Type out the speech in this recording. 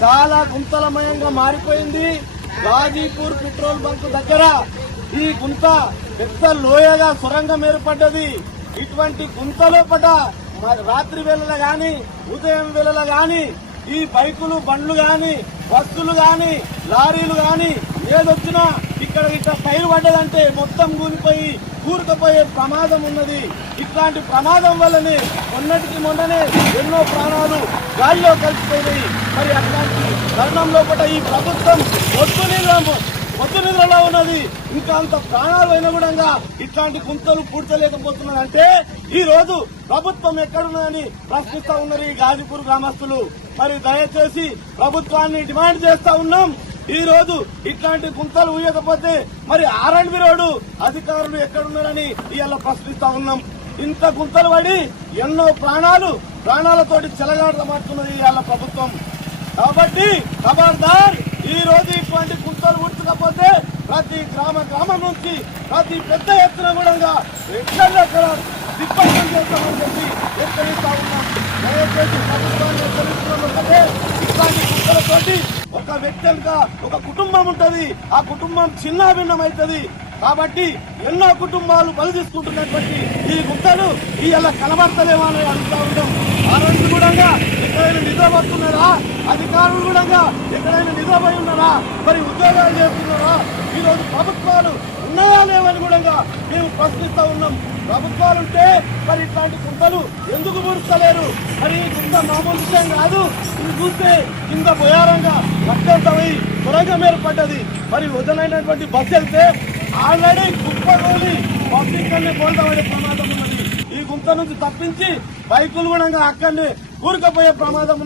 చాలా గుంతలమయంగా మారిపోయింది. Ghazipur petrol bunk దగ్గర ఈ గుంత పెద్ద లోయగా సొరంగం ఏర్పడ్డది. ఇటువంటి గుంత లోపట రాత్రి వేళల గాని ఉదయం వేళల గాని ఈ బైకులు బండ్లు గాని బస్సులు గాని లారీలు గాని ఏదొచ్చినా ఇక్కడ ఇట్లా టైర్ పడ్డదంటే మొత్తం కూలిపోయి కూరుకుపోయే ప్రమాదం ఉన్నది. ఇట్లాంటి ప్రమాదం వల్లనే మొన్నటికి మొన్ననే ఎన్నో ప్రాణాలు గాలిలో కలిసిపోయినాయి. మరి అట్లాంటి తరుణం లోపల ఈ ప్రభుత్వం ఒట్టు నిద్ర ఒట్టు నిద్రలో ఉన్నది. ఇంకా అంత ప్రాణాలు అయిన కూడా ఇట్లాంటి గుంతలు పూడ్చలేకపోతున్నారు అంటే ఈ రోజు ప్రభుత్వం ఎక్కడున్నదని ప్రశ్నిస్తా ఉన్నారు ఈ గాజీపూర్ గ్రామస్తులు. మరి దయచేసి ప్రభుత్వాన్ని డిమాండ్ చేస్తా ఉన్నాం. ఈ రోజు ఇట్లాంటి గుంతలు ఊయకపోతే మరి ఆర్ఎండ్బి రోడ్డు అధికారులు ఎక్కడున్నారని ఇవాళ ప్రశ్నిస్తా ఉన్నాం. ఇంత గుంతలు పడి ఎన్నో ప్రాణాలు ప్రాణాలతోటి చెలగాడమాడుతున్నది ఇవాళ ప్రభుత్వం. కాబట్టి ఖబర్దార్ ఈ రోజు ఇటువంటి గుంతలు ఉడచకపోతే ప్రతి గ్రామ గ్రామం నుంచి ప్రతి పెద్ద ఎత్తున కూడా ఎక్కడ దిగ్బంధం చేస్తామని చెప్పి హెచ్చరిస్తా ఉన్నాం దయచేసి ప్రభుత్వాన్ని హెచ్చరిస్తున్నాం ఒకటే ఇట్లాంటి గుంతలతోటి ఒక వ్యక్తి ఒక కుటుంబం ఉంటది. ఆ కుటుంబం చిన్న భిన్నమైతుంది. కాబట్టి ఎన్నో కుటుంబాలు బలి తీసుకుంటున్నటువంటి ఈ గుంతలు ఈ ఇలా కనబడతలేమని అడుగుతా ఉంటాం ఆ రోజు కూడా ఎక్కడైనా నిద్రపోతున్నారా? అధికారులు కూడా ఎక్కడైనా నిద్రపోయి ఉన్నారా? మరి ఉద్యోగాలు చేస్తున్నారా? ఈ రోజు ప్రభుత్వాలు ఉన్నాయా లేవని కూడా మేము ప్రశ్నిస్తూ ఉన్నాం. ప్రభుత్వాలు ఉంటే మరి ఇట్లాంటి గుంతలు ఎందుకు పూడుస్తలేరు మరి ఈ గుంత మామూలు విషయం కాదు. ఇది చూస్తే కింద భయారంగా రక్తంతమై సొరంగం ఏర్పడ్డది. మరి వదలైనటువంటి బస్సు వెళ్తే ఆల్రెడీ కుప్పగోలి బస్సు ఇక్కడనే కోల్తామనే ప్రమాదం ఉన్నది. ఈ గుంత నుంచి తప్పించి బైకులు కూడా అక్కడనే కూరుకుపోయే ప్రమాదం